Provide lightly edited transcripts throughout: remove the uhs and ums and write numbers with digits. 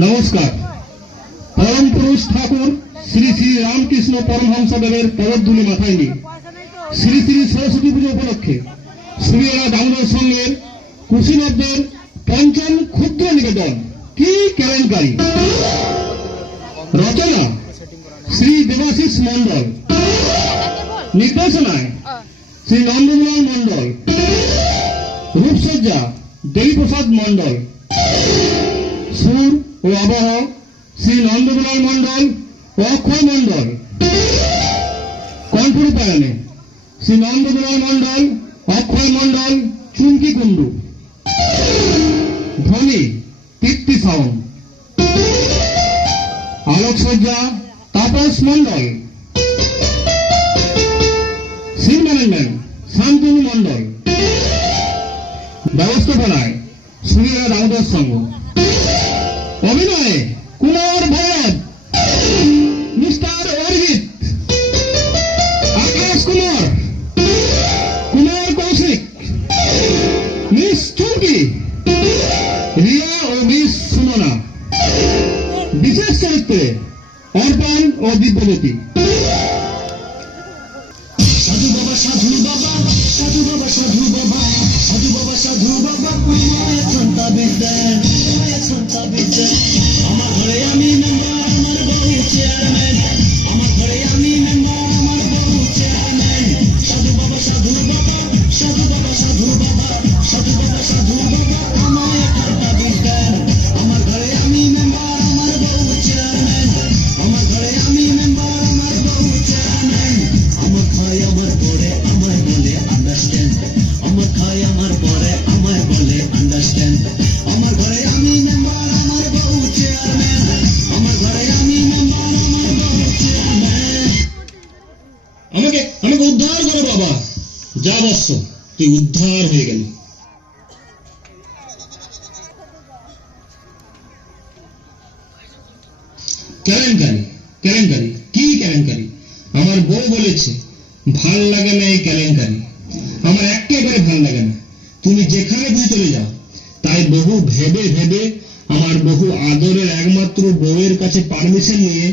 নমস্কার। পরম পুরুষ ঠাকুর শ্রী শ্রী রামকৃষ্ণ পরমহংসদেবের পদধূলি মাথায় নিয়ে শ্রী শ্রী সরস্বতী পুজো উপলক্ষে সুরিয়ারা দামোদর সংঘের কুশীনবদের পঞ্চম ক্ষুদ্র নিবেদন কি কেলেঙ্কারি। রচনা শ্রী দেবাশিস মন্ডল, নির্দেশনায় শ্রী নন্দলাল মন্ডল, রূপসজ্জা দেবীপ্রসাদ মন্ডল, সুর ও আবহ শ্রী নন্দলাল মন্ডল ও অক্ষয় মন্ডল, কণ্ঠরূপায়নে শ্রী নন্দলাল মন্ডল, অক্ষয় মন্ডল, চুমকি কুণ্ডু, ধ্বনি তৃপ্তি সাউন্ড, আলোকসজ্জা তাপস মন্ডল, সিন ম্যানেজমেন্ট শান্তনু মন্ডল, ব্যবস্থাপনায় সুরিয়া দামোদর সংঘ, অভিনয়ে কুমার ভৈরব, মিস্টার অরিজিৎ, আকাশ কুমার, কুমার কৌশিক, মিস চুমকি, রিয়া ও মিস সুমনা। বিশেষ চরিত্রে অর্পণ ও দিব্যজ্যোতি। সাধু বাবা সাধু বাবা, সাধু বাবা সাধু বাবা, সাধু বাবা সাধু বাবা, আমায় সন্তা বিদ্যান, আমায় সন্তা বিদ্যান। আমার ঘরে আমি মেম্বার, আমার বউ চেয়ারম্যান। আমার ঘরে আমি মেম্বার, আমার বউ চেয়ারম্যান। সাধু বাবা সাধু বাবা, সাধু বাবা সাধু বাবা, সাধু বাবা সাধু বাবা, আমায় সন্তা বিদ্যান। আমার ঘরে আমি মেম্বার, আমার বউ চেয়ারম্যান। আমার ঘরে আমি মেম্বার, আমার বউ চেয়ারম্যান। আমার খাই আমার পরে আমায় বলে আন্ডারস্ট্যান্ড। আমার খাই আমার পরে আমায় বলে আন্ডারস্ট্যান্ড। আমার ঘরে আমি মেম্বার, আমার বউ চেয়ারম্যান। আমার ঘরে আমি মেম্বার, আমার বউ চেয়ারম্যান। আমাকে উদ্ধার করো বাবা। যা বৎস, তুই উদ্ধার হয়ে গেলি। কেলেঙ্কারি কেলেঙ্কারি কি কেলেঙ্কারি। আমার বউ বলেছে ভাল লাগে না এই কেলেঙ্কারি। আমার একেবারে ভাল লাগে না। তুমি যেখানে খুশি চলে যাও। তাই বহু ভেবে ভেবে আমার বহু আদরের একমাত্র বউয়ের কাছে পারমিশন নিয়ে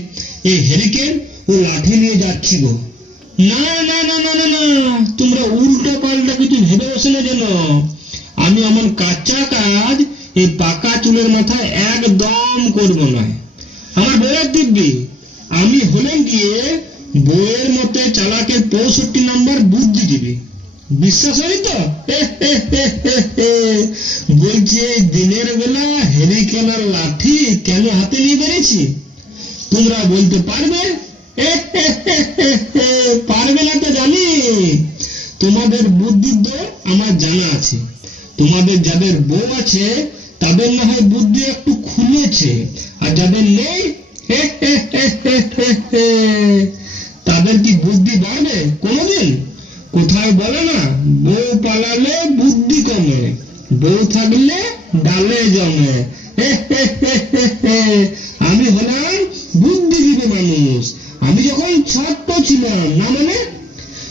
এই হেরিকেন ও লাঠি নিয়ে যাচ্ছি গো। না না না না না না, তোমরা উল্টো পাল্টা কিছু ভেবে বসে না যেন। আমি এমন কাঁচা কাজ এই পাকা চুলের মাথায় একদম করবো না। আমার বউয়ের দিব্যি আমি হলেন গিয়ে বইয়ের মতে চালাকের 65 নম্বর বুদ্ধিজীবী। বিশ্বাস হয়নি তো? বলছি দিনের বেলা হেরিকেনার লাঠি কেন হাতে নিয়ে বেরিয়েছি তোমরা বলতে পারবে? পারবে না তো জানি। তোমাদের বুদ্ধির দোষ আমার জানা আছে। তোমাদের যাদের বউ আছে তাদের না হয় বুদ্ধি একটু খুলেছে, আর যাদের নেই তাদের কি বুদ্ধি বাড়বে কোনোদিন? কোথায় বলে না, বউ পালালে বুদ্ধি কমে, বউ থাকলে ডালে জমে। আমি হলাম বুদ্ধিজীবী মানুষ। আমি যখন ছোট্ট ছিলাম, না মানে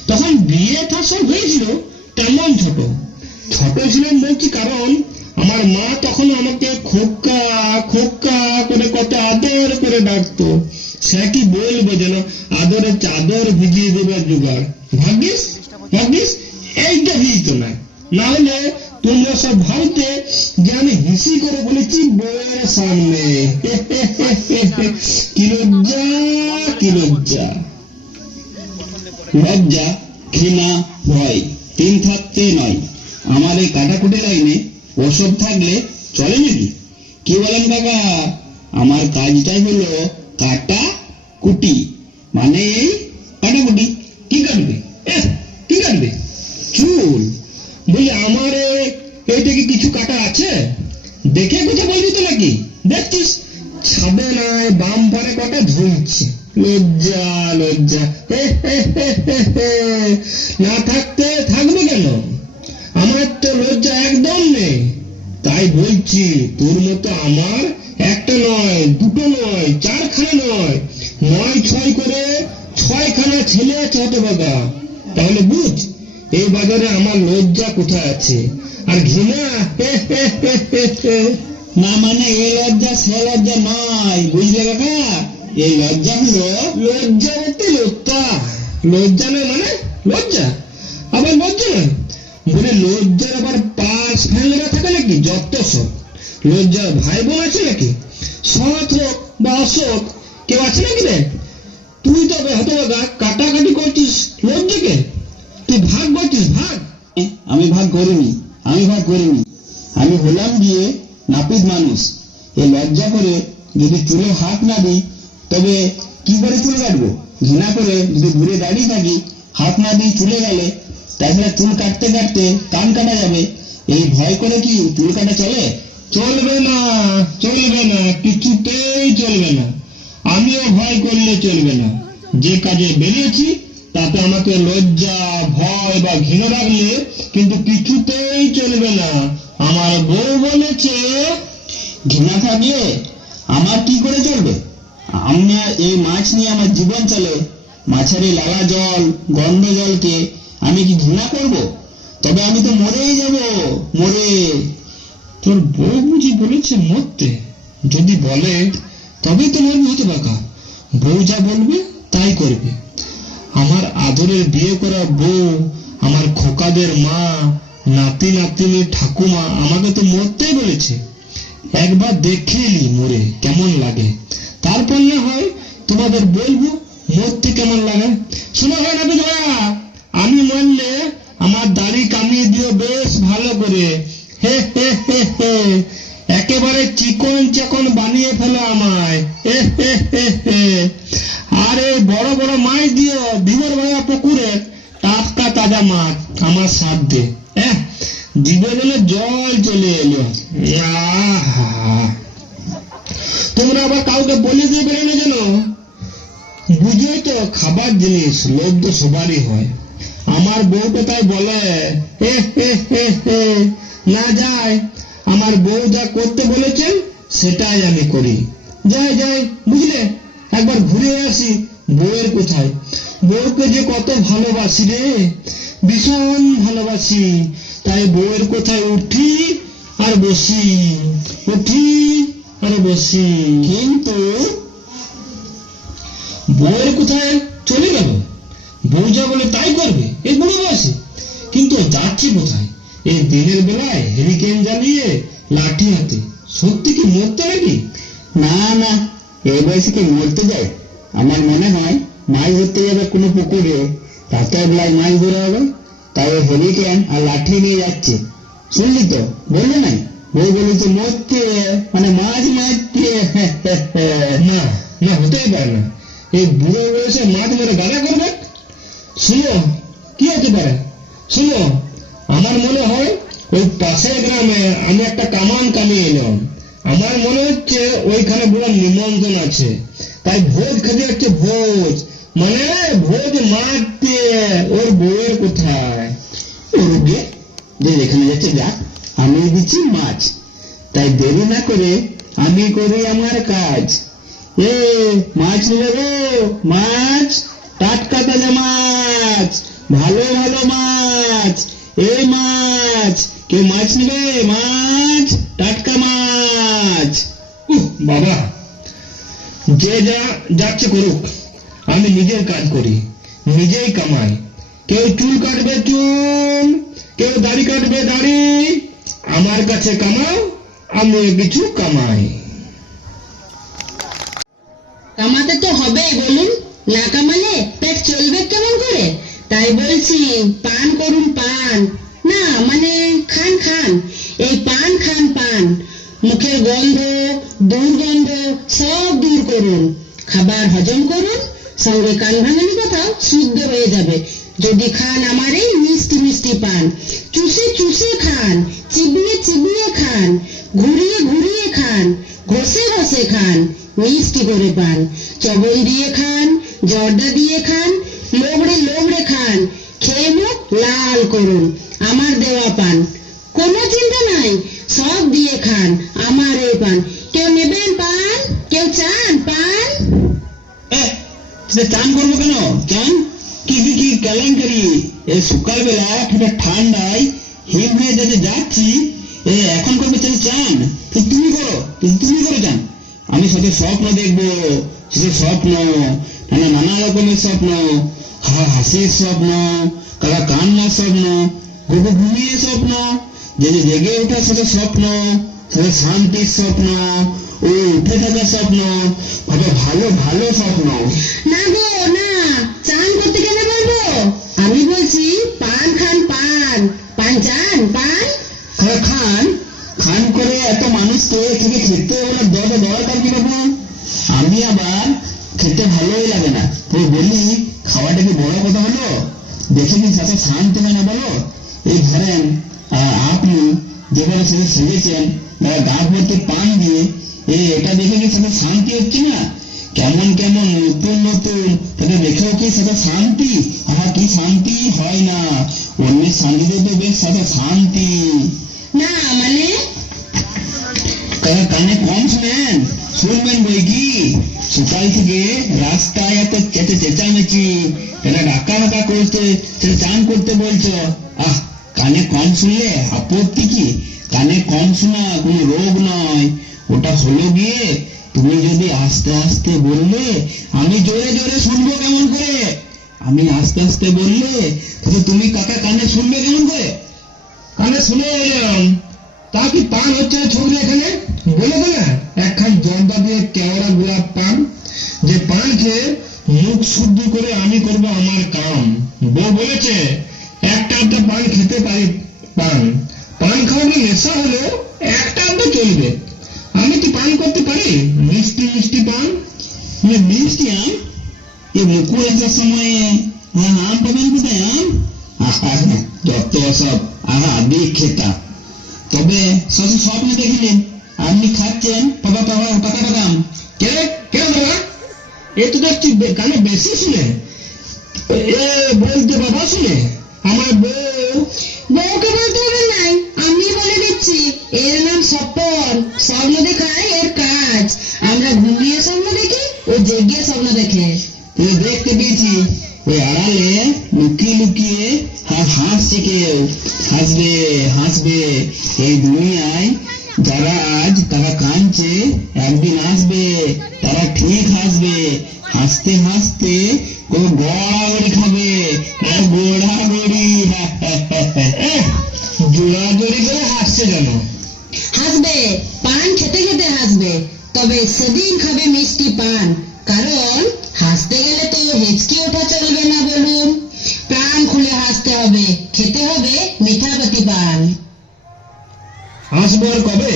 তখন বিয়ে থা সব হয়েছিল, তেমন ছোট ছোট ছিলাম বলছি কারণ আমার মা তখন আমাকে খোকা খোকা করে কত আদর করে ডাকতো। সে কি বলবো যেন আদরের চাদর ভিজিয়ে দেবার জোগাড়। ভাগ্যিস ভাগ্যিস এইটা ভিজতো না, না হলে তোমরা সব ভাবতে যে আমি হিসি করে বলেছি বউয়ের সামনে। কি লজ্জা কি লজ্জা। লজ্জা, ঘৃণা, ভয় তিন থাকতে নয়। আমার এই কাটাকুটি লাইনে ওসব থাকলে চলে নাকি? কি বলেন কাকা? আমার কাজটাই হলো কাটা কুটি, মানে এই কাটাকুটি। কি কাটবে? কি কাটবে? চুল বলি আমার এইটাকে কিছু কাটা আছে? দেখে কথা বলবি তো নাকি? দেখছিস ছাদে নয় বাম পারে কটা ঝুলছে। লজ্জা লজ্জা। না থাকতে থাকবে কেন? আমার তো লজ্জা একদম নেই। তাই বলছি তোর মতো আমার একটা নয়, দুটো নয়, 4খানা নয়, 9-6 করে 6খানা ছেলে আছে হতভাগা। তাহলে বুঝ এই বাজারে আমার লজ্জা কোথায় আছে। আর ঘৃণা না মানে এই লজ্জা সে লজ্জা নয়, বুঝলে কাকা? এই লজ্জা হলো লজ্জা বলতে লজ্জা, লজ্জা নয় মানে লজ্জা, আবার লজ্জা নয় বলে লজ্জার আবার পাশ ফ্যামিলিরা থাকে নাকি? যত সব লজ্জার ভাই বোন আছে নাকি? সৎ হোক বা অসৎ কেউ আছে নাকি রে? তুই তবে হতভাগা কাটাকাটি করছিস লজ্জাকে, তুই ভাগ বলছিস ভাগ। আমি ভাগ করিনি, আমি হলাম গিয়ে নাপিত মানুষ। এই লজ্জা করে যদি চুলে হাত না দিই তবে কি করে চুল কাটবো? ঘৃণা করে যদি দূরে দাঁড়িয়ে থাকি, হাত না দিই চুলে গেলে, তাছাড়া চুল কাটতে কাটতে কান কাটা যাবে, এই ভয় করে কি চুল কাটা চলে? চলবে না, চলবে না, কিছুতেই চলবে না। আমিও ভয় করলে চলবে না। যে কাজে বেরিয়েছি তাতে আমাকে লজ্জা ভয় বা ঘৃণা রাখলে কিন্তু কিছুতেই চলবে না। আমার বউ বলেছে ঘৃণা থাকলে আমার কি করে চলবে? আমরা এই মাছ নিয়ে আমার জীবন চলে, মাছের এই লালা জল গন্ধ জলকে আমি কি ঘৃণা করব? তবে আমি তো মরেই যাব, মরে। তোর বউ বুঝি বলেছে মরতে? যদি বলে তবেই তো মরবি হতে বাঁকা। বউ যা বলবে তাই করবে। আমার আদরের বিয়ে করা বউ, আমার খোকাদের মা, নাতি নাতিনি ঠাকুমা আমাকে তো মরতেই বলেছে। একবার দেখে এলি মরে কেমন লাগে, তারপর না হয় তোমাদের বলবো মরতে কেমন লাগে। শোনো হয় না বিধবা, আমি মরলে আমার দাড়ি কামিয়ে দিও বেশ ভালো করে, হে হে হে হে, একেবারে চিকন চাকন বানিয়ে ফেলো আমায়, হে হে হে হে। আরে বড় বড় মাছ দিও, দিবর ভাইয়া পুকুরে টাটকা তাজা মাছ আমার সাধ্যে। জিভে যেন জল চলে এলো। আহা, তোমরা আবার কাউকে বলে দেবে না যেন। বুঝো তো খাবার জিনিস লোভ তো সবারই হয়। আমার বউকে তাই বলে হে হে হে হে। না যায়, আমার বউ যা করতে বলেছেন সেটাই আমি করি। যাই যাই, বুঝলে, একবার ঘুরে আসি বউয়ের কোথায়। বউকে যে কত ভালোবাসি রে, ভীষণ ভালোবাসি। তাই বউয়ের কোথায় উঠি আর বসি, উঠি আর বসি। কিন্তু বউয়ের কোথায় চলে গেল, বউ যা বলে তাই করবে এই বুড়ো বয়সে। কিন্তু যাচ্ছি কোথায় এই দিনের বেলায় হেরিকেন জ্বালিয়ে লাঠি হাতে? সত্যি কি মরতে নাকি? না না, এই বয়সে কি মরতে যায়? আমার মনে হয় মাছ ধরতে যাবে কোনো পুকুরে, রাতের বেলায় মাছ ধরা হবে, তাই হেরিকেন আর লাঠি নিয়ে যাচ্ছে। শুনলি তো, বললে নাই বউ বলেছে মরতে, মানে মাছ মারতে। না না, হতেই পারে না। এই বুড়ো বয়সে মাছ মেরে গাড়া করবে? শুনো কি হতে পারে, শুনো, আমার মনে হয় ওই পাশের গ্রামে আমি একটা কামান কামিয়ে এলাম। আমার মনে হচ্ছে ওইখানে বুড়ো নিমন্ত্রণ আছে, তাই ভোজ খেতে যাচ্ছে। ভোজ মানে ভোজ মারতে। ওর বউয়ের কোথায়? ওর গিয়ে যে যেখানে যাচ্ছে যাক, আমি দিচ্ছি মাছ, তাই দেরি না করে আমি করি আমার কাজ। এ মাছ নেবে গো, মাছ, টাটকা তাজা মাছ, ভালো ভালো মাছ, এই মাছ, কেউ মাছ নেবে? মাছ, টাটকা মাছ। বাবা, যে যা যাচ্ছে করুক, আমি নিজের কাজ করি, নিজেই কামাই। কেউ চুল কাটবে চুল, কেউ দাড়ি কাটবে দাড়ি, আমার কাছে কামাও, আমি কিছু কামাই। কামাতে তো হবেই বলুন, না কামালে পেট চলবে কেমন করে? তাই বলছি পান করুন, পান না মানে খান খান, এই পান খান, পান। মুখের গন্ধ দুর্গন্ধ সব দূর করুন, খাবার হজম করুন, সঙ্গে কান ভাঙানি কথাও শুদ্ধ হয়ে যাবে যদি খান আমার এই মিষ্টি মিষ্টি পান। চুষে চুষে খান, চিবিয়ে চিবিয়ে খান, ঘুরিয়ে ঘুরিয়ে খান, ঘষে ঘষে খান, মিষ্টি করে পান। চবন দিয়ে খান, জর্দা দিয়ে খান, লোগড়ে লোগড়ে খান, খেয়ে মুখ লাল করুন। আমার দেওয়া পান, কোনো চিন্তা নাই, সব দিয়ে খান আমার এই পান। কেউ নেবেন পান? কেউ চান পান? চান করবো কেন? চান কি কি কি কেলেঙ্কারি! এই সকালবেলা একটা ঠান্ডায় হিম হয়ে যেতে যাচ্ছি, এখন করবে চান? তো তুমি করো, আমি সাথে স্বপ্ন দেখবো, সে স্বপ্ন নানা রকমের স্বপ্ন, হাসির স্বপ্ন, কারা কান্নার স্বপ্ন, ঘুমিয়ে স্বপ্ন, জেগে ওঠার সাথে স্বপ্ন, সাথে শান্তির স্বপ্ন, ও উঠে থাকার স্বপ্ন, ভালো ভালো স্বপ্ন। না গো না, চান করতে কেন বলবো? আমি বলছি পান খান, পান পান চান, পান খান খান করে এত মানুষকে থেকে খেতে দরকার কি বাবু? আমি আবার খেতে ভালোই লাগে না, তো বলি খাওয়াটা কি বড় কথা হলো? দেখে কি সাথে শান্তি হয় না বলো? এই ধরেন আপনি যেভাবে সেটা সেজেছেন, গা ভর্তি পান দিয়ে, এটা দেখে কি সাথে শান্তি হচ্ছে না? কেমন কেমন নতুন নতুন তাকে দেখেও কি সাথে শান্তি? কি শান্তি হয় না? অন্যের শান্তিতে তো বেশ সাথে শান্তি। না মানে কানে কম শুনেন, শুনবেন বই কি? সকাল থেকে রাস্তায় এত চেঁচামেচি, এটা ডাকা ডাকা করছে, সেটা চান করতে বলছো। কানে কম শুনলে আপত্তি কি? কানে কম শোনা কোনো রোগ নয়, ওটা হলো গিয়ে তুমি যদি আস্তে আস্তে বললে আমি জোরে জোরে শুনবো কেমন করে? আমি আস্তে আস্তে বললে তাহলে তুমি কাকা কানে শুনবে কেমন করে? কানে শুনে এলাম, তা কি পান হচ্ছে না ছবি এখানে? বলে দে না একখান জর্দা দিয়ে কেওড়া গোলাপ পান, যে পান খেয়ে মুখ শুদ্ধ করে আমি করব আমার কাম। বউ বলেছে একটা আধটা পান খেতে পারি, পান পান খাওয়ার নেশা হলেও একটা আধটা চলবে। আমি কি পান করতে পারি মিষ্টি মিষ্টি পান? মিষ্টি আম? এ মুকুল আসার সময় আম পাবেন কোথায়? আম যত সব দিক খেতা। তবে স্বপ্নে দেখলেন আপনি খাচ্ছেন পাকা আম। কেন বাবা, এ তো দেখছি কানে বেশি শুনে, এ বলতে বাবা শুনে। আমার বউকে বলতে হবে নাই, আমি বলে দিচ্ছি, এর নাম স্বপন। স্বপ্ন দেখায় এর কাজ। আমরা ঘুমিয়ে স্বপ্ন দেখি, ও জেগে স্বপ্ন দেখে। দেখতে পেয়েছি ওই আড়ালে লুকিয়ে লুকিয়ে হাসছে কেউ। হাসবে হাসবে, এই দুনিয়ায় যারা আজ তারা কাঁদছে, একদিন আসবে তারা ঠিক হাসবে। হাসতে হাসতে কোন গড়াগড়ি খাবে, গোড়াগড়ি। জোড়াজোড়ি করে হাসছে যেন। হাসবে, পান খেতে খেতে হাসবে, তবে সেদিন খাবে মিষ্টি পান। কারণ হাসতে গেলে তো হেঁচকি ওঠা চলবে না বলুন। প্রাণ খুলে হাসতে হবে, খেতে হবে মিঠাপাতি পান। হাসবো আর কবে?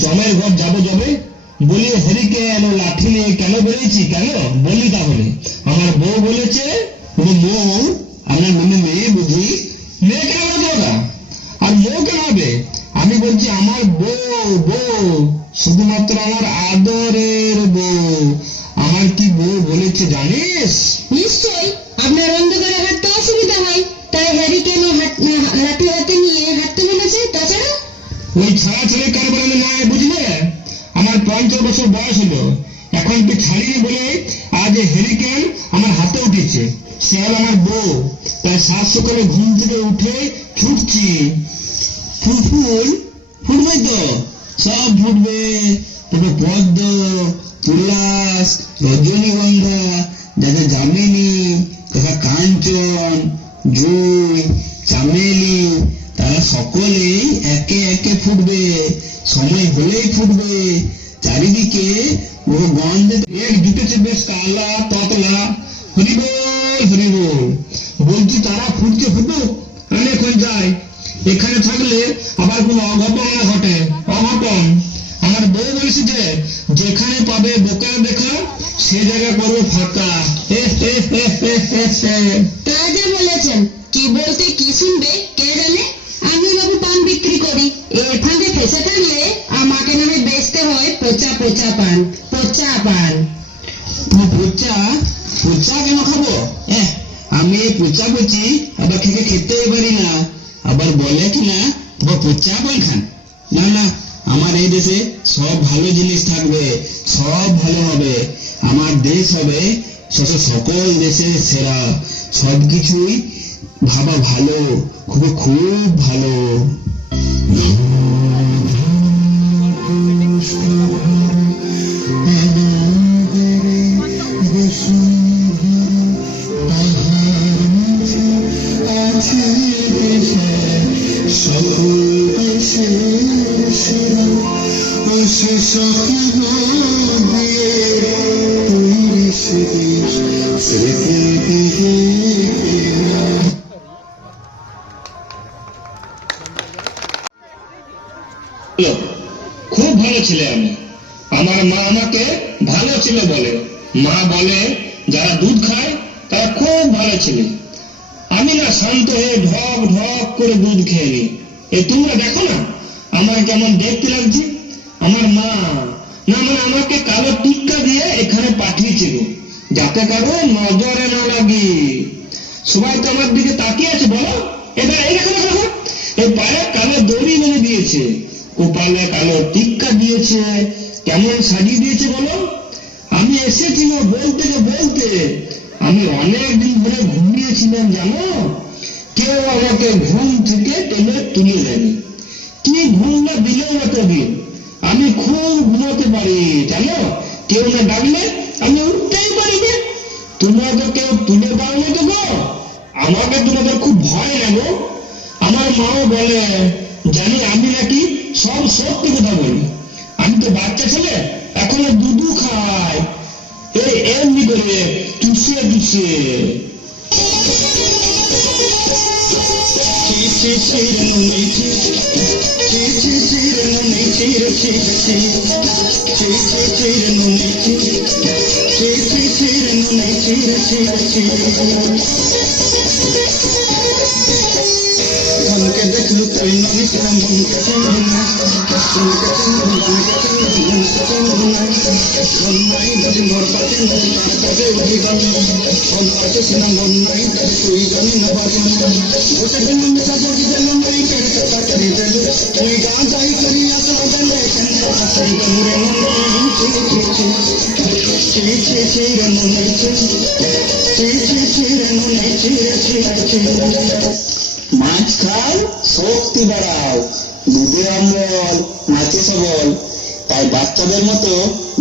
জমের ঘর যাবো যবে। বলি হেরিকেন ও লাঠি নিয়ে কেন বেরিয়েছি? কেন বলি তাহলে? আমার বউ বলেছে। বউ? আপনার মনে মেয়ে বুঝি? মেয়ে কেন হবে ওরা? আর বউ কেন হবে? আমি বলছি আমার বউ, শুধুমাত্র আমার আদরের বউ। আমার কি বউ বলেছে জানিস? নিশ্চয়ই আপনার অন্ধকারে হাঁটতে অসুবিধা হয়, তাই হ্যারিকেন ও লাঠি হাতে নিয়ে হাঁটতে বলেছে। তাছাড়া ওই ছাড়া ছেলে কারবার আমি নয়, বুঝলে? আমার 50 বছর বয়স হলো, এখন কি ছাড়িনি বলে আজ হেরিকেন আমার হাতে উঠেছে। সে হল আমার বউ, তাই সাত সকালে ঘুম থেকে উঠে ছুটছি। ফুটবে তো, সব ফুটবে। তবে পদ্ম, তুলাস, রজনীগন্ধা, যাদের জামিনী, তথা কাঞ্চন, জুই, চামেলি, তারা সকলেই একে একে ফুটবে, সময় হলেই ফুটবে। চারিদিকে ও গন্ধে এক জুটেছে বেশ কালা ততলা। হরিবল। বলছি তারা ফুটছে ফুটুক, আমি এখন যাই। এখানে থাকলে আবার কোন অঘটন না ঘটে। অঘটন আমার বউ বলেছে যে যেখানে পাবে বোকার দেখা সে জায়গা করবে ফাঁকা। তা যা বলেছেন, কি বলতে কি শুনবে কে জানে। আমি বাবু পান বিক্রি করি, এর ফাঁকে ফেসে থাকলে আমাকে নামে বেচতে হয় পচা পচা পান। পচা পান। পোচা কেন খাবো? আমি পোচা পচি আবার খেতে পারি না। আবার বলে কিনা পোচা পান খান। না, আমার এই দেশে সব ভালো জিনিস থাকবে, সব ভালো হবে। আমার দেশ হবে সকল দেশের সেরা। সবকিছুই ভাবা ভালো, খুব ভালো। হ্যালো, খুব ভালো ছেলে আমি। আমার মা আমাকে ভালো ছেলে বলে। মা বলে যারা দুধ খায় তারা খুব ভালো ছেলে। আমি না শান্ত হয়ে ঢক ঢক করে দুধ খেয়ে নি। তোমরা দেখো না আমার কেমন দেখতে লাগছে। আমার মা না মানে আমাকে কালো টিক্কা দিয়ে এখানে পাঠিয়েছিল যাতে কারো নজরে না লাগে। সবাই তো আমার দিকে তাকিয়ে আছে। বলো এবার এই দেখো দেখো দেখো, এই পায়ে কালো দড়ি বেঁধে দিয়েছে, কপালে কালো টিক্কা দিয়েছে, কেমন সাজিয়ে দিয়েছে বলো। আমি এসেছিল বলতে বলতে আমি অনেক দিন ধরে ঘুমিয়েছিলাম জানো। কেউ আমাকে ঘুম থেকে টেনে তুলে দেয়নি। কি ঘুম না দিলেও এতদিন আমি খুব ঘুমোতে পারি জানো। কেউ না ডাকলে আমি উঠতেই পারি না। তোমাকে কেউ তুলে দাও না তো গো। আমাকে তোমাদের খুব ভয় লাগো। আমার মাও বলে জানি আমি নাকি সব সত্যি কথা বলি। আমি তো বাচ্চা ছেলে, এখনো দুধু খাই এই এমনি করে চুষে চুষে। মনকে দেখলু তুই নমিছিল মনকে চিনি না, মনকে চিনি মন নাই যদি মোর পাতে তার কাছে উঠি গল। মন পাতে সিনা মন নাই তার তুই জানি না বাজন। গোটে দিন মেশা জড়ি দেল নাই কেড়ে কথা করে দেল। তুই গাঁ যাই করি আসল দেলে কেন সেই গমরে মন ছি রে মন ছি রে মন ছি। মাছ খাও শক্তি বাড়াও, দুধে অম্বল মাছে সবল। তাই বাচ্চাদের মতো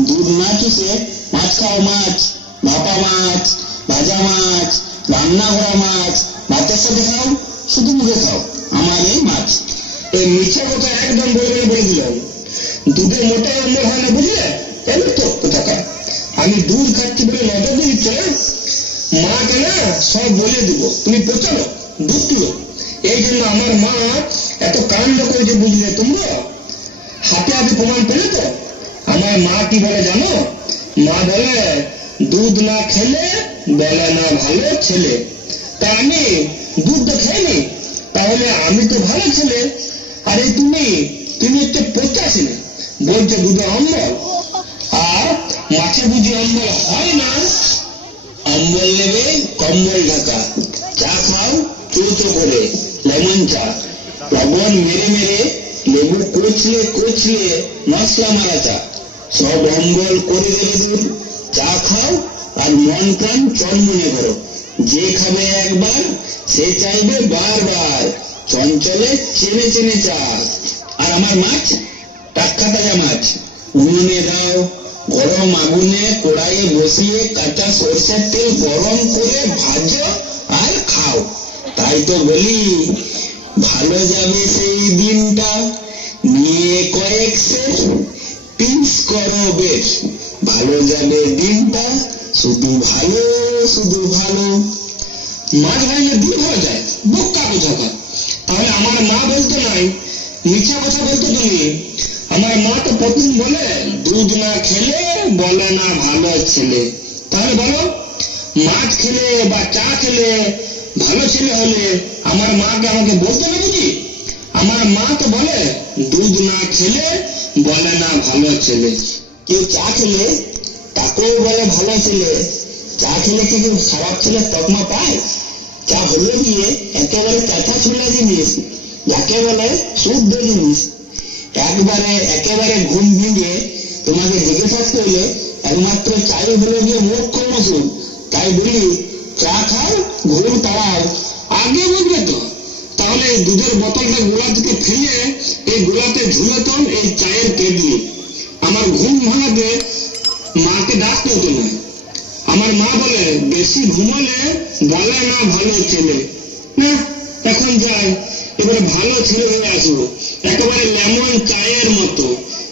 দুধ না চুষে মাছ খাও। মাছ, ভাপা মাছ, ভাজা মাছ, রান্না করা মাছ ভাতের সাথে খাও, শুধু মুখে খাও আমার এই মাছ। এই মিথ্যা কথা একদম বলে দিলাম। দুধে মোটা অম্বল হয় না বুঝলে। এমনি তো কোথাকার আমি দুধ খাচ্ছি বলে নজর দিয়ে দিচ্ছে না। মাকে না সব বলে দিব, তুমি পচালো দুধ তুলো। এই জন্য আমার মা এত কাণ্ড করেছে বুঝলে তোমরা। হাতে হাতে প্রমাণ পেলে তো। আমার মা কি বলে জানো? মা বলে দুধ না খেলে বলে না ভালো ছেলে। তা আমি দুধ তো খাইনি, তাহলে আমি তো ভালো ছেলে। আরে তুমি হচ্ছে পচা ছেলে। বলছে দুধে অম্বল, আর মাছে বুঝি অম্বল হয় না। অম্বল নেবে কম্বল ঢাকা, চা খাও চুচো করে লেমন চা। লবণ মেরে মেরে লেবু কুচলে মশলা মারা চা। সব অম্বল করে দেবে দূর। চা খাও আর মন প্রাণ চন্মনে করো। যে খাবে একবার সে চাইবে বারবার। চঞ্চলে চেনে চেনে চা। আর আমার মাছ টাটকা তাজা মাছ উনুনে দাও, গরম আগুনে কড়াইয়ে বসিয়ে কাঁচা সরষের তেল গরম করে ভাজো আর খাও। তাই তো বলি ভালো যাবে সেই দিনটা, নিয়ে কয়েক সের পিস করো বেশ। ভালো যাবে দিনটা, শুধু ভালো শুধু ভালো। মাছ ভাইলে দুধ হয়ে যায়, বোকা কোথাকার। তাহলে আমার মা বলতো নাই, মিথ্যা কথা বলতো তুমি। আমার মা তো প্রথম বলে দুধ না খেলে বলে না ভালো ছেলে। তাহলে বলো মাছ খেলে বা চা খেলে ভালো ছেলে হলে আমার মাকে আমাকে বলতে না বুঝি। আমার মা তো বলে দুধ না খেলে বলে না ভালো ছেলে। কেউ চা খেলে তাকেও বলে ভালো ছেলে। চা খেলে কি কেউ খারাপ ছেলে তকমা পায়? চা হলো গিয়ে একেবারে কাঁচা ছোলা জিনিস, যাকে বলে শুদ্ধ জিনিস। একেবারে ঘুম ভেঙে তোমাকে জেগে থাকতে হলে একমাত্র চাই হলো গিয়ে মোক্ষম ওষুধ। তাই বলি চা খাও, ঘুম তাড়াও। আগে বুঝবে তো। তাহলে দুধের বোতলটা গোলা থেকে ফেলে এই গোলাতে ঝুলাতাম এই চায়ের কেটলি। আমার ঘুম ভাঙাতে মাকে ডাকতে হতো না। আমার মা বলে বেশি ঘুমালে বলে না ভালো ছেলে। না এখন যাই, এবারে ভালো ছেলে হয়ে আসবো, একেবারে লেমন চায়ের মতো।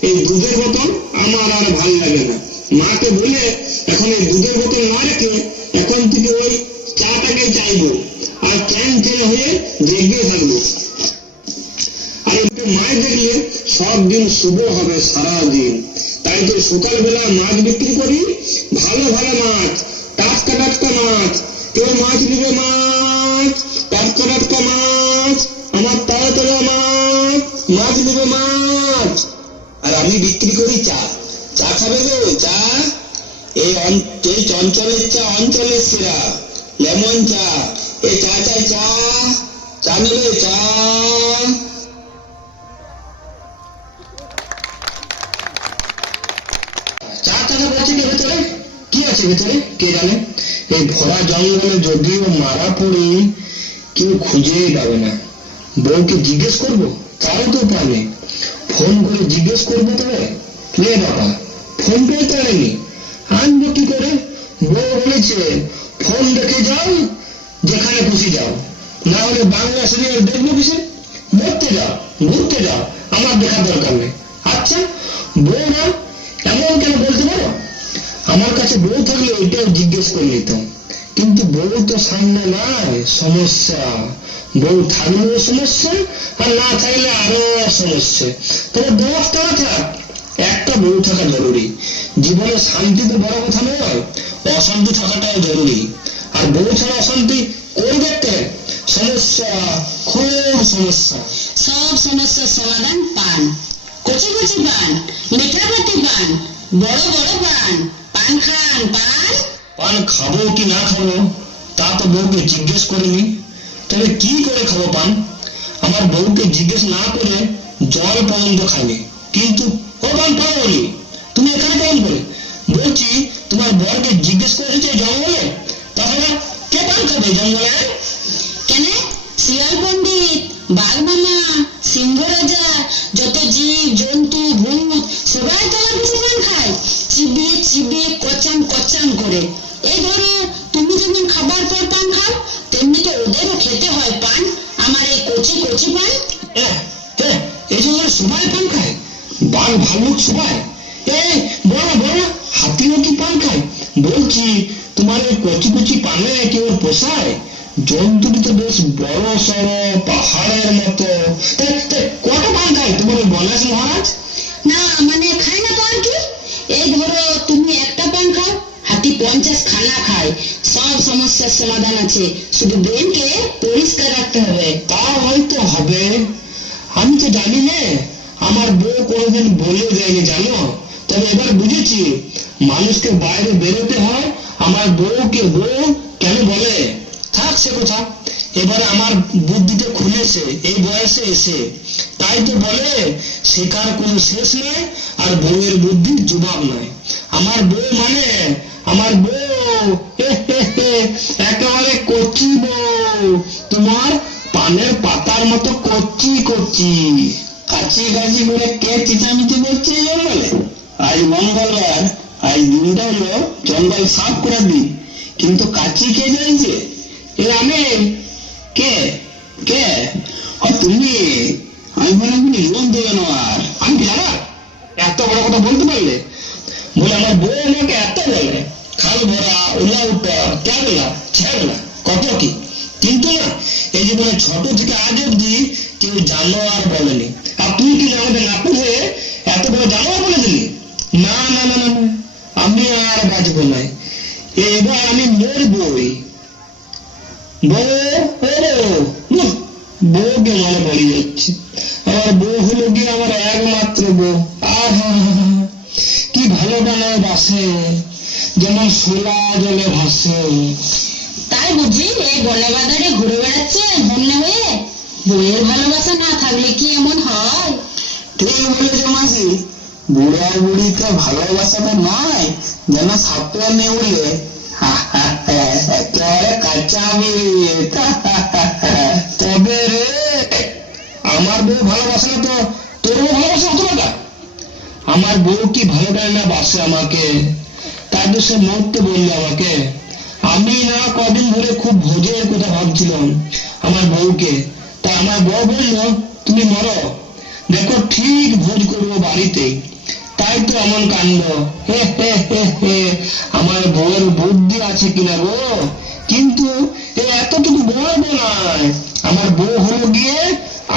এই দুধের বোতল আমার আর ভাল লাগে না। মাকে বলে এখন এই দুধের বোতল না রেখে এখন থেকে ওই চাটাকে চাইবো আর চ্যান চ্যান হয়ে জেগে থাকবো। আর মাছ দেখলে সব দিন শুভ হবে সারাদিন। তাই তো সকালবেলা মাছ বিক্রি করি, ভালো ভালো মাছ, টাটকা টাটকা মাছ। কেউ মাছ নিবে? মাছ, টাটকা টাটকা মাছ, আমার তাজা তাজা মাছ, মাছ নিবে মাছ। আর আমি বিক্রি করি চা। চা খাবে গো? চা এই চঞ্চলের চা অঞ্চলের সেরা, লেমন চা। এই চা চাই, চা, চা নেবে? চা। চা চাটা বলছে কে ভেতরে? কি আছে ভেতরে কে জানে? এই ভরা জঙ্গলে যদিও মারা পড়ি কেউ খুঁজেই পাবে না। বউকে জিজ্ঞেস করবো, তারও তো উপায় নেই। ফোন করে জিজ্ঞেস করবো তবে? রে বাবা, ফোন পেয়ে তো আনেনি, আনবো কি করে? বউ বলেছে ফোন রেখে যাও, যেখানে খুশি যাও, না হলে বাংলা সিরিয়াল দেখবো কিসে? দেখতে যাও, ঘুরতে যাও, আমার দেখার দরকার নেই। আচ্ছা, বউ না এমন কেন বলতে পারো? আমার কাছে বউ থাকলে এটাও জিজ্ঞেস করে নিতাম, কিন্তু বউ তো সামনে নাই, সমস্যা। বউ থাকলেও সমস্যা, আর না থাকলে আরো সমস্যা। তবে 10টা না থাক, একটা বউ থাকা জরুরি। জীবনে শান্তি তো বড় কথা নয়, অশান্তি থাকাটাও জরুরি। আর বউ ছাড়া অশান্তি করে দেখতে সমস্যা, খুব সমস্যা। সব সমস্যার সমাধান পান। কচি কচি পান, মিঠাপাতি পান, বড় বড় পান। পান খান, পান। পান খাবো কি না খাবো তা তো বউকে জিজ্ঞেস করিনি। তবে কি করে খাবো পান? আমার বউকে জিজ্ঞেস না করে জল পর্যন্ত খাইনি। কিন্তু ও পান পাওনি, তুমি এখানে কেমন করে? বলছি তোমার বরকে জিজ্ঞেস করেছে জঙ্গলে, তাহলে কে পান খাবে জঙ্গলে? কেন? শিয়াল পণ্ডিত, বাঘ মামা, সিংহ রাজা, যত জীব জন্তু ভূত সবাই তোমার কিছু পান খায়, চিবিয়ে চিবিয়ে কচান কচান করে। এই ধরো তুমি যেমন খাবার পর পান খাও, তেমনি তো ওদেরও খেতে হয় পান, আমার এই কচি কচি পান। এই জন্য সবাই পান খায়? বাঘ ভালুক সবাই? বড় বড় হাতিও কি পান খায়? বলছি তোমার ওই কচি কচি পানে কেউ পোষায়? জন্তুটি তো বেশ বড় সড়ো পাহাড়ের মতো। কত পান খায় তোমার ওই গণেশ মহারাজ? না মানে খায় না তো আর কি। এই ধরো তুমি একটা পান খাও, হাতি 50 খানা খায়। সব সমস্যার সমাধান আছে, শুধু ব্রেনকে পরিষ্কার রাখতে হবে। তা হয়তো হবে, আমি তো জানি না, আমার বউ কোনোদিন বলে দেয়নি জানো। তবে এবার বুঝেছি মানুষকে বাইরে বেরোতে হয়, আমার বউকে বউ কেন বলে। থাক সে কথা, এবারে আমার বুদ্ধিতে খুলেছে এই বয়সে এসে। তাই তো বলে শেখার কোনো শেষ নাই, আর বউয়ের বুদ্ধির জবাব নাই। আমার বউ মানে আমার বউ একেবারে কচি বউ, তোমার পানের পাতার মতো কচি কচি। কাচি কাচি করে কে চিচামিচি করছে জঙ্গলে? আজ মঙ্গলবার, আজ দিনটা হলো জঙ্গল সাফ করে দিই, কিন্তু কাচি কে জানছে? আমি? কে কে? তুমি? আমি মনে করি লোন দেবে না। আর আমি কি জানা এত বড় কথা বলতে পারলে? বলে আমার বউ আমাকে এত বলে, খাল ভরা উলা উঠা ক্যাবলা ছেবলা কত কি। কিন্তু না, এই জীবনে ছোট থেকে আজ অব্দি কেউ জানোয়ার বলেনি। আর তুই কি আমাদের নাপু হয়ে এত বড় জানোয়ার বলে দিলি? না না না না, আমি আর বাঁচবো না, এবার আমি মরবই। বউকে মনে পড়ে যাচ্ছে। আমার বউ হলো গিয়ে আমার একমাত্র বউ। আহা, কি ভালো বানায় বাসে, যেমন সোলা জলে ভাসে। তাই বুঝি এই বনে বাজারে ঘুরে বেড়াচ্ছে বন্যা হয়ে? বইয়ের ভালোবাসা না থাকলে কি এমন হয়? ঠিক বলেছে মাসি, বুড়া বুড়িতে ভালোবাসাটা নয়, যেন সাপে নেউলে একেবারে কাঁচা। তবে রে আমার বউ ভালোবাসে না তো তোর বউ ভালোবাসা হতো না? আমার বউ কি ভালো করে না বাসে আমাকে, তাই তো সে মরতে বললে আমাকে। আমি না কদিন ধরে খুব ভোজের কথা ভাবছিলাম আমার বউকে, তা আমার বউ বলল তুমি মরো, দেখো ঠিক ভোজ করবো বাড়িতে। তাই তো এমন কাণ্ড। হে হে হে হে, আমার বউয়ের বুদ্ধি আছে কিনা গো, কিন্তু এ এতটুকু বড় নয়। আমার বউ হলো গিয়ে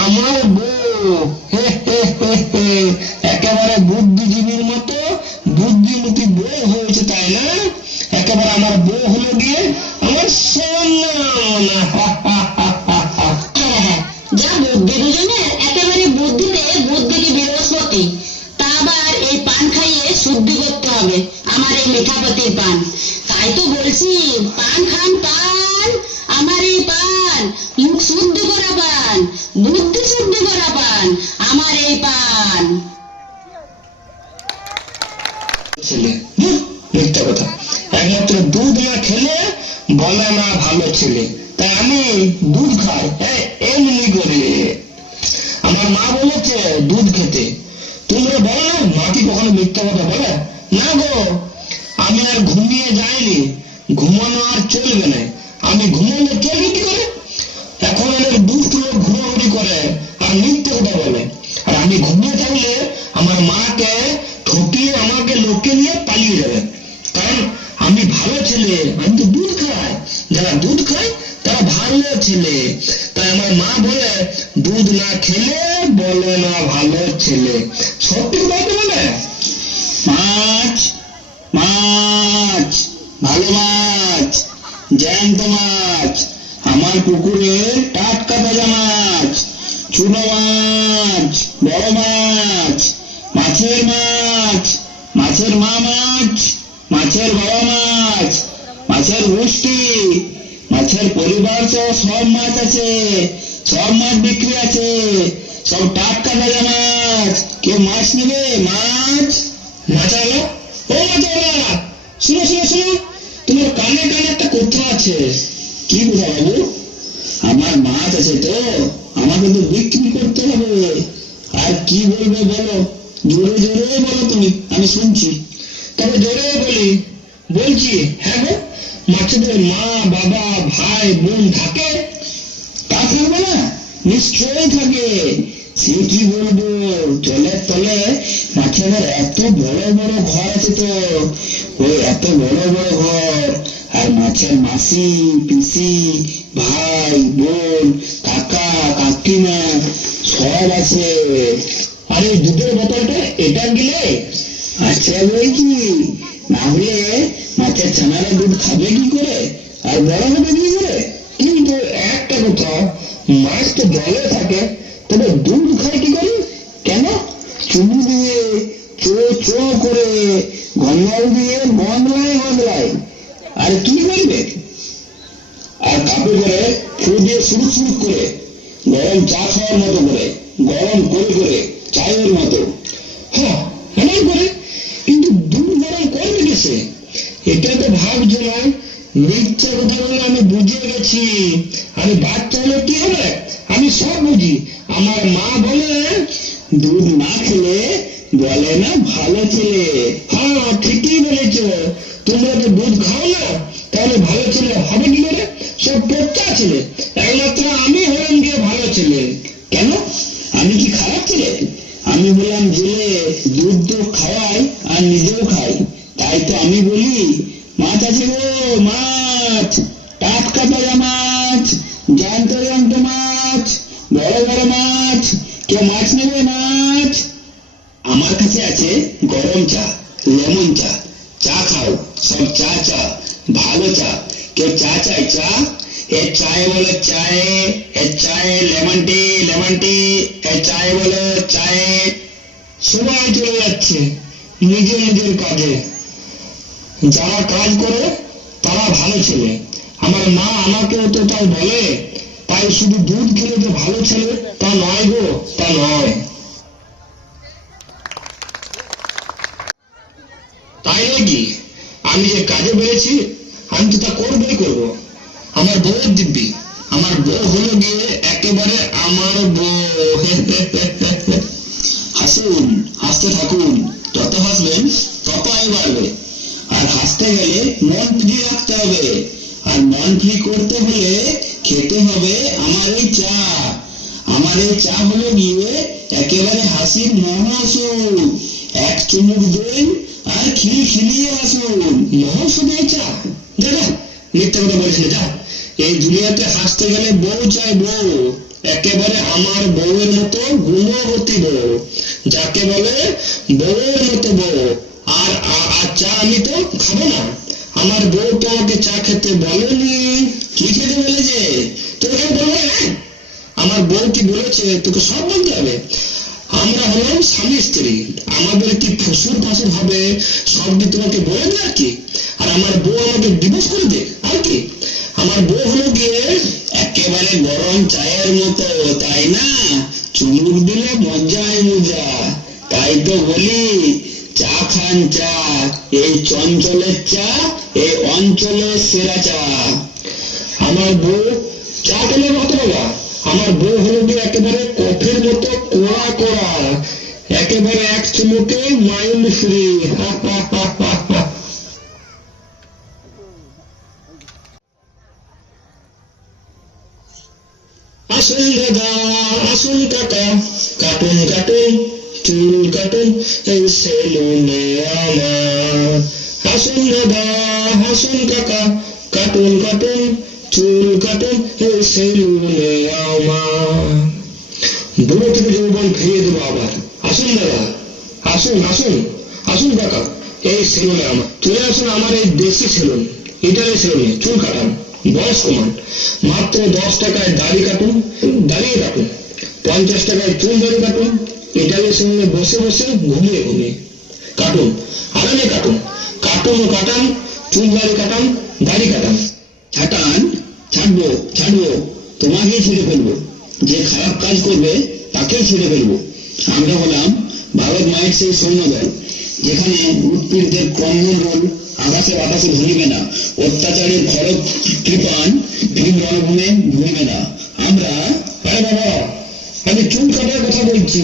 আমার বউ। হে হে হে হে, একেবারে বুদ্ধিজীবীর মতো বুদ্ধিমতী বউ হয়েছে, তাই না? একেবারে আমার বউ হলো গিয়ে আমার সোনা। যা বুদ্ধি দুজনের, একেবারে বুদ্ধিতে বুদ্ধি কি বৃহস্পতি। তা আবার এই পান খাইয়ে শুদ্ধি করতে হবে আমার এই মিঠাপাতির পান। তাই তো বলছি, পান খান পান, আমার এই পান, মুখ শুদ্ধ করা পান, বুদ্ধি শুদ্ধ করা পান, আমার এই পান। ছেলে মিথ্যা কথা, একমাত্র দুধ না খেলে বলে না ভালো ছেলে। তাই আমি দুধ খাই এমনি করে। আমার মা বলেছে দুধ খেতে। তোমরা বলো না, মা কি কখনো মিথ্যা কথা বলে? না গো, আমি আর ঘুমিয়ে যাইনি, ঘুমানো আর চলবে না। আমি ঘুমালে চলবে কি করে? এখন অনেক দুষ্ট লোক ঘুরাঘুরি করে আর মিথ্যে কথা বলে। আর আমি ঘুমিয়ে থাকলে আমার মাকে ঠকিয়ে আমাকে লোকে নিয়ে পালিয়ে যাবে। কারণ আমি ভালো ছেলে, আমি তো দুধ খাই। যারা দুধ খায় তারা ভালো ছেলে। তাই আমার মা বলে দুধ না খেলে বলে না ভালো ছেলে। সত্যি কথা বলে। মাছ মাছ, ভালো মাছ, জ্যান্ত মাছ, আমার পুকুরে টাটকা তাজা মাছ, ছোট মাছ, বড় মাছ, মাছের মাছ, মাছের মা মাছ, মাছের বাবা মাছ, মাছের গোষ্ঠী, মাছের পরিবার সহ সব মাছ আছে, সব মাছ বিক্রি আছে, সব টাটকা তাজা মাছ। কেউ মাছ নেবে? মাছ মাছালো, ও মাছালা, শুনো শুনো শুনো, তোমার কানে কানে একটা কথা আছে। কি কথা বাবু? আমার মাছ আছে তো, আমাকে তো বিক্রি করতে হবে। আর কি বলবে বলো, জোরে জোরে বলো তুমি, আমি শুনছি। তবে জোরে বলি, বলছি। হ্যাঁ গো, মাছেদের মা বাবা ভাই বোন থাকে? তা থাকবে না? নিশ্চয়ই থাকে। সে কি বলবো, জলের তলে মাছেদের এত বড় বড় ঘর আছে তো, ওই এত বড় বড় ঘর। আর মাছের মাসি পিসি ভাই বোন কাকা কাকিমা সব আছে। আর এই দুধের বোতলটা এটা গেলে আচ্ছা বলছি, না হলে মাছের ছানারা দুধ খাবে কি করে আর বড় হবে কি করে? কিন্তু একটা কথা, মাছ তো জলে থাকে, তবে দুধ খায় কি করে? কেন? চুমু দিয়ে চো চো করে, গঙ্গাল দিয়ে গন্ধলায় গন্ধলায়। আর কি করবে? আর কাপে করে ফু দিয়ে সুরুক সুরুক করে, গরম চা খাওয়ার মতো করে, গরম করে করে চায়ের মতো। হ্যাঁ এমন করে, কিন্তু দুধ গরম করবে কেসে? এটা তো ভাবছো না। মিথ্যা কথা বলে আমি বুঝে গেছি। আমি বাচ্চা হলে কি হবে, আমি সব বুঝি। আমার মা বলে দুধ না খেলে বলে না ভালো ছেলে। হ্যাঁ ঠিকই বলেছ, তোমরা তো দুধ খাও না, তাহলে ভালো ছেলে হবে কি করে? সব পচা ছেলে। একমাত্র আমি হলাম গিয়ে ভালো ছেলে। কেন? আমি কি খারাপ ছেলে? আমি বললাম জেলে, দুধ তো খাওয়াই আর নিজেও খাই। তাই তো আমি বলি মাছ আছে গো, মাছ, টাটকা তাজা মাছ, জ্যান্ত জ্যান্ত মাছ, বড় বড় মাছ। কেউ মাছ নেবে? মাছ আমার কাছে আছে গরম চা, লেমন চা। চা খাও, সব চা চা, ভালো চা। কেউ চা চাই? চা এ চায় বলে চায়ে, এ চায়ে লেমন টি, লেমন টি, এ চায় বলে চায়ে। সবাই চলে যাচ্ছে নিজের নিজের কাজে। যারা কাজ করে তারা ভালো ছেলে। আমার মা আমাকেও তো তাই বলে। তাই শুধু দুধ খেলে যে ভালো ছেলে তা নয় গো, তা নয়। তাই নাকি? আমি যে কাজে বেড়েছি আমি তো তা করবই করবো। আমার বউয়ের দিব্যি, আমার বউ হলো গিয়ে একেবারে আমার বউ। হাসুন, হাসতে থাকুন, যত হাসবেন তত আয় বাড়বে। আর হাসতে গেলে মন ফ্রি রাখতে হবে। আর মন ফ্রি করতে হলে খেতে হবে আমার এই চা। আমার এই চা হলো গিয়ে একেবারে হাসির মহাসুর, এক চুমুক দিন আর খিলিয়ে আসুন। মহৌষধি চা? যা যা, মিথ্যা কথা বলিস না, যা। এই দুনিয়াতে হাসতে গেলে বউ চাই, বউ। একেবারে আমার বউয়ের মতো গুণবতী বউ, যাকে বলে বউয়ের মতো বউ। আর আর চা আমি তো খাবো না। আমার বউ তো আমাকে চা খেতে বলেনি। কি খেতে বলেছে? তোকে কেন বলবো না? আমার বউ কি বলেছে তোকে সব বলতে হবে। আমরা হলাম স্বামী স্ত্রী, আমাদের কি ফুসুর ফাসুর হবে সব কি তোমাকে বলে দেয় আর কি? আর আমার বউ আমাকে ডিভোর্স করে দে আর কি? আমার বউ হলো গিয়ে একেবারে গরম চায়ের মতো, তাই না? চুমুক দিলে মজাই মজা। তাই তো বলি চা খান চা, এই চঞ্চলের চা, এই অঞ্চলের সেরা চা। আমার বউ চা খেলে মতো বাবা, আমার বউ হলো গিয়ে একেবারে কফির মতো কোড়া কোড়া, একেবারে এক চুমুকে মাইন্ড ফ্রি। আসুন দাদা, আসুন কাকা, কাটুন কাটুন চুল কাটুন এই সেলুনে আমার। আসুন দাদা, আসুন কাকা, কাটুন কাটুন চুল কাটুন এই সেলুনে আমার। বুড়ো থেকে যৌবন ফিরিয়ে দেবো আবার। আসুন দাদা, আসুন আসুন আসুন কাকা, এই সেলুনে আমার চলে আসুন। আমার এই দেশি সেলুন, ইটালি সেলুনে চুল কাটান, বয়স কমান। মাত্র 10 টাকায় দাড়ি কাটুন, দাঁড়িয়ে কাটুন। 50 টাকায় চুল দাড়ি কাটুন, ইটালি সেলুনে বসে বসে ঘুমিয়ে ঘুমিয়ে কাটুন, আরামে কাটুন। কাটুন ও কাটান, চুল দাড়ি কাটান, দাড়ি কাটান। ছাটান, ছাড়বো ছাড়বো, তোমাকেই ছেড়ে ফেলবো। যে খারাপ কাজ করবে তাকেই ছেড়ে ফেলবো। আমরা হলাম ভারত মায়ের সেই সৈন্যদল, যেখানে উৎপীড়িতের ক্রন্দন রোল আকাশে বাতাসে ধরিবে না, অত্যাচারের খড়গ কৃপান ভীম রণভূমে ধরিবে না। আমরা আরে বাবা, আমি চুল কাটার কথা বলছি।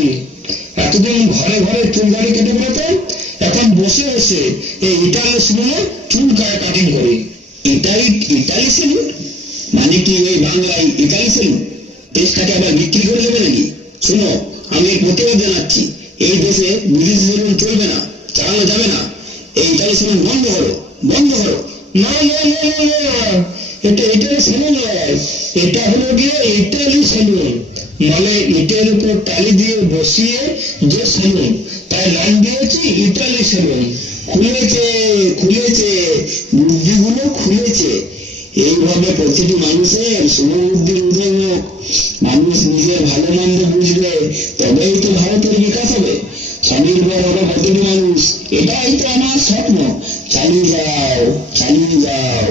এতদিন ঘরে ঘরে চুল দাড়ি কেটে বেড়াতাম, এখন বসে বসে এই ইটালি সেলুনে চুল কাটিং করি। ইটালি সেলুন মানে কি? ওই বাংলায় ইটালি সেলুন দেশটাকে আবার বিক্রি করে দেবে নাকি? শোনো, আমি প্রতিবাদ জানাচ্ছি, এই দেশে বিদেশি সেলুন চলবে না, চালানো যাবে না। এই ইটালি সেলুন বন্ধ করো, বন্ধ করো। না না না না না, এটা ইটালি সেলুন নয়, এটা হলো গিয়ে ইটালি সেলুন। মানে ইটের উপর টালি দিয়ে বসিয়ে যে সেলুন, তাই নাম দিয়েছি ইটালি সেলুন। খুলেছে খুলেছে, বুদ্ধিগুলো খুলেছে। এইভাবে প্রতিটি মানুষের শুভবুদ্ধির উদয় হোক। মানুষ নিজের ভালো মন্দ বুঝবে, তবেই তো ভারতের বিকাশ হবে। স্বনির্ভর হবে প্রতিটি মানুষ, এটাই তো আমার স্বপ্ন। চালিয়ে যাও, চালিয়ে যাও।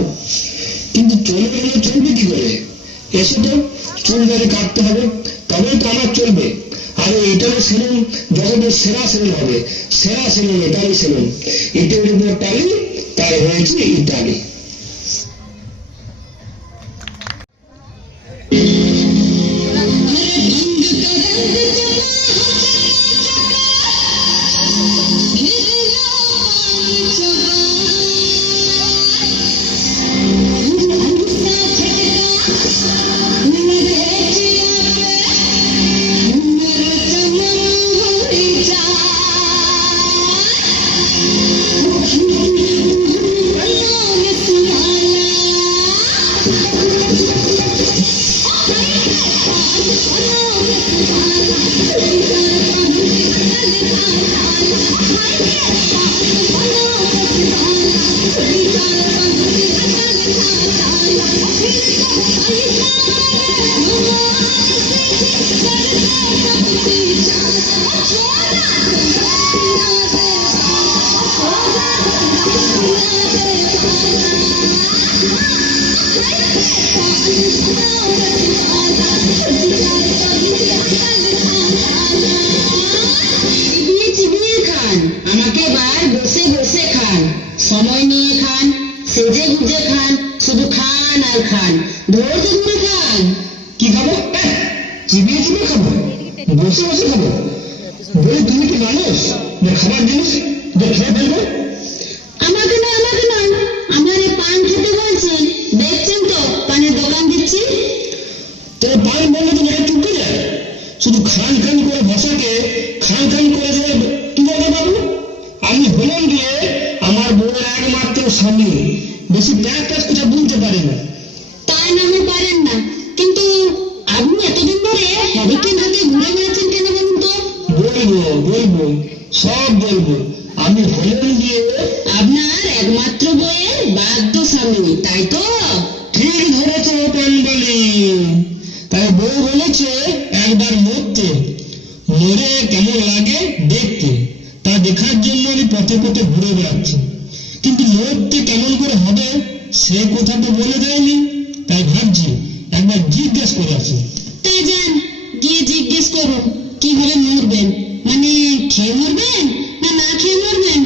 কিন্তু চলবে হলে চলবে কি করে? এসে তো চুল দাড়ি কাটতে হবে, তবেই তো আমার চলবে। আর ওই ইটালি সেলুন জগতের সেরা সেলুন হবে, সেরা সেলুন ইটালি সেলুন। ইটের উপর টালি, তাই হয়েছে ইটালি। চিবিয়ে চিবিয়ে খান, আমাকে বার বসে বসে খান, সময় নিয়ে খান, সেজে গুজে খান, শুধু খান আর খান, ধৈর্য ধরে খান। কি খাবো? চিবিয়ে চিবিয়ে খাবো, বসে বসে খাবো? বলে তুমি কি মানুষ যে খাবার জিনিস যে খেয়ে ফেলবো? আমাকে নয়, আমাকে নয়, আমারে পান খেতে বলছি। দেখছেন তো পানের দোকান দিচ্ছি। তোর পান বললে তো মেরে চুপকে যায়। শুধু খান খান করে বসাকে খান খান করে দেবে কি বলবে বাবু? আমার বউয়ের একমাত্র স্বামী, বেশি প্যাঁচ প্যাঁচ কথা বলতে পারে না। তাই না হয় পারেন না, কিন্তু আপনি এতদিন ধরে হ্যারিকেন হাতে ঘুরে বেড়াচ্ছেন কেন বলুন তো? বলবো সব বলবো। আমি হলেন গিয়ে আপনার একমাত্র বইয়ের বাধ্য স্বামী, তাই তো? ঠিক ধরেছে পানবালি। তাই বউ বলেছে একবার মরতে, মরে কেমন লাগে দেখতে, তা দেখার জন্য আমি পথে পথে ঘুরে বেড়াচ্ছি। কিন্তু মরতে কেমন করে হবে সে কথা তো বলে দেয়নি, তাই ভাবছি একবার জিজ্ঞেস করে আছি। তাই যান, গিয়ে জিজ্ঞেস করুন কিভাবে মরবেন। মানে খেয়ে মরবেন না না খেয়ে মরবেন?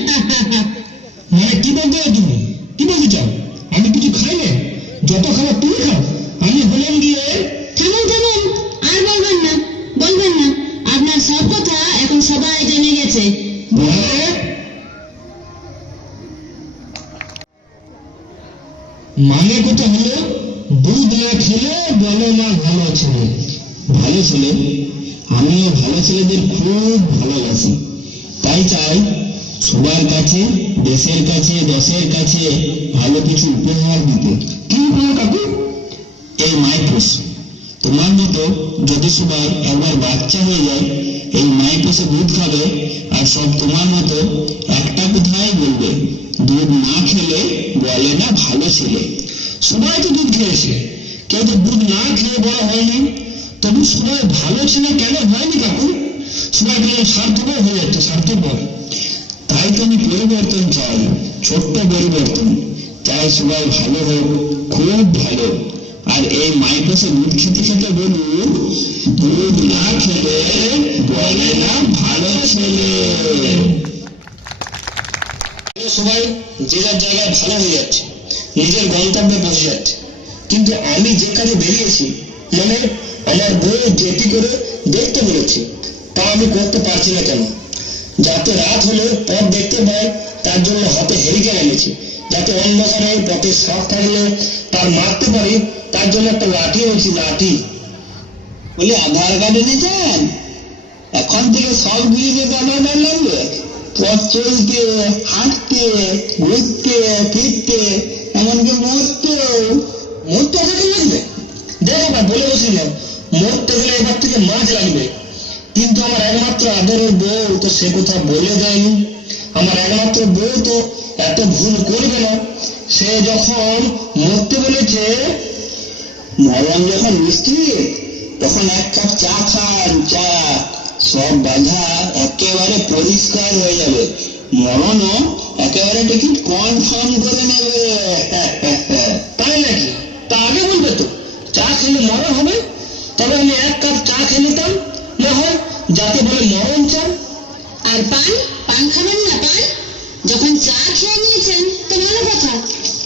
মানে কি বলতে চাও তুমি? কি বলতে চাও? আমি কিছু খাই না? যত খাবার তুমি খাও। আমি হলেন গিয়ে থামুন আর বলবেন না আপনার সব কথা এখন সবাই জেনে গেছে। মানে কথা হলো দুধ না খেলে বলে না ভালো ছেলে। ভালো ছেলে? আমিও ভালো ছেলেদের খুব ভালোবাসি, তাই চাই সবার কাছে, দেশের কাছে, দশের কাছে ভালো কিছু উপহার দিতে। কি উপহার কাকু? এই মাইপোস। তোমার মতো যদি সবাই একবার বাচ্চা হয়ে যায়, এই মাইপোসে দুধ খাবে, আর সব তোমার মতো একটা কোথায় বলবে দুধ না খেলে বলে না ভালো ছেলে। সবাই তো দুধ খেয়েছে, কেউ তো দুধ না খেয়ে বড় হয়নি। তবু সবাই ভালো ছেলে কেন হয়নি কাকু? সবাই কেন স্বার্থপর হয়ে যাচ্ছে, স্বার্থপর। তাই তো আমি পরিবর্তন চাই, ছোট্ট পরিবর্তন চাই। সবাই ভালো হোক, খুব ভালো। আর এই মাইপোসে দুধ খেতে খেতে বলুন দুধ না খেলে বলে না ভালো ছেলে। সবাই যে যার জায়গায় ভালো হয়ে যাচ্ছে, নিজের গন্তব্যে পৌঁছে যাচ্ছে, কিন্তু আমি যে কাজে বেরিয়েছি, মানে আমার বউ যেটি করে দেখতে বলেছি, তা আমি করতে পারছি না কেন? যাতে রাত হলে পথ দেখতে পাই তার জন্য হাতে হেরিকেন এনেছি, যাতে অন্ধকারে পথে সাপ থাকলে তার মারতে পারি তার জন্য একটা লাঠি এনেছি, লাঠি। বলে আধার কার্ড এনেছেন? এখন থেকে সব গিয়ে আধার কার্ড লাগবে? পথ চলতে, হাঁটতে, ঘুরতে, ফিরতে, এমনকি মরতেও। মরতে আধার লাগবে? দেখো না, বলে বসিলাম মরতে গেলে এবার থেকে মাছ লাগবে। কিন্তু আমার একমাত্র আদরের বউ তো সে কথা বলে দেয়নি। আমার একমাত্র বউ তো এত ভুল করবে না। সে যখন মরতে বলেছে, মরণ যখন নিশ্চিত, তখন এক কাপ চা খান, চা। সব বাধা একেবারে পরিষ্কার হয়ে যাবে, মরণও একেবারে টিকিট কনফার্ম করে নেবে। তাই নাকি? তা আগে বলবে তো, চা খেলে মরণ হবে। তবে আমি এক কাপ চা খেয়ে নিতাম, না হয় যাকে বলে মরণ চা। আর পান খাবেন না? পান যখন চা খেয়ে নিয়েছেন তো ভালো কথা,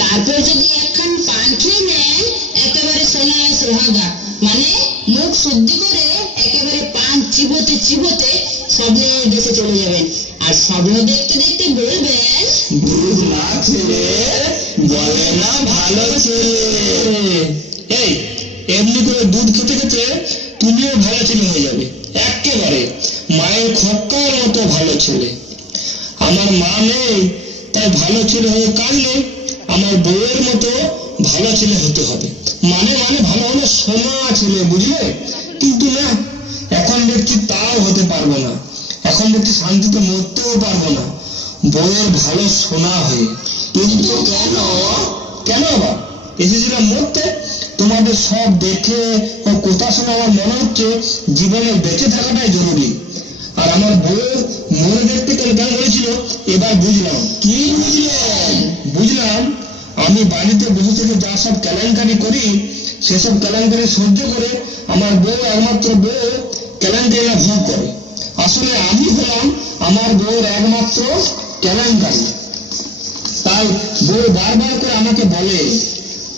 তারপর যদি একখান পান খেয়ে নেন একেবারে সোনায় সোহাগা, মানে মুখ শুদ্ধি করে একেবারে পান চিবোতে চিবোতে স্বপ্নের দেশে চলে যাবেন। আর স্বপ্ন দেখতে দেখতে বলবেন দুধ না খেলে বলে না ভালো ছেলে। এই এমনি করে দুধ খেতে খেতে তুমিও ভালো ছেলে হয়ে যাবে, একেবারে মায়ের খক্কার মতো ভালো ছেলে। আমার মা নেই, তাই ভালো ছেলে হয়ে কাঁদলে আমার বউয়ের মতো ভালো ছেলে হতে হবে। মানে ভালো হলে সোনা ছেলে, বুঝলে? কিন্তু না, এখন দেখছি তাও হতে পারবো না। এখন দেখছি শান্তিতে মরতেও পারবো না বউয়ের ভালো সোনা হয়ে। কিন্তু কেন আবার এসেছিলাম মরতে? তোমাদের সব দেখে ও কথা শুনে আমার মনে হচ্ছে জীবনে বেঁচে থাকাটাই জরুরি। আর আমার বউ মরে দেখতে কেন বলেছিল, এবার বুঝলাম। কি বুঝলেন? বুঝলাম আমি বাড়িতে বসে থেকে যা সব কেলেঙ্কারি করি, সেসব কেলেঙ্কারি সহ্য করে আমার বউ, একমাত্র বউ, কেলেঙ্কারি ভোগ করে। আসলে আমি হলাম আমার বউর একমাত্র কেলেঙ্কারি। তাই বউ বারবার করে আমাকে বলে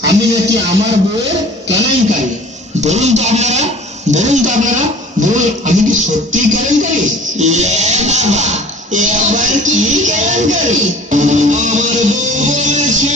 আমি নাকি আমার বউয়ের কেলেঙ্কারি। বলুন তো আপনারা, বলুন আমি কি সত্যি কেলেঙ্কারি? বাবা, এবার কি কেলেঙ্কারি? আমার বউ বলেছে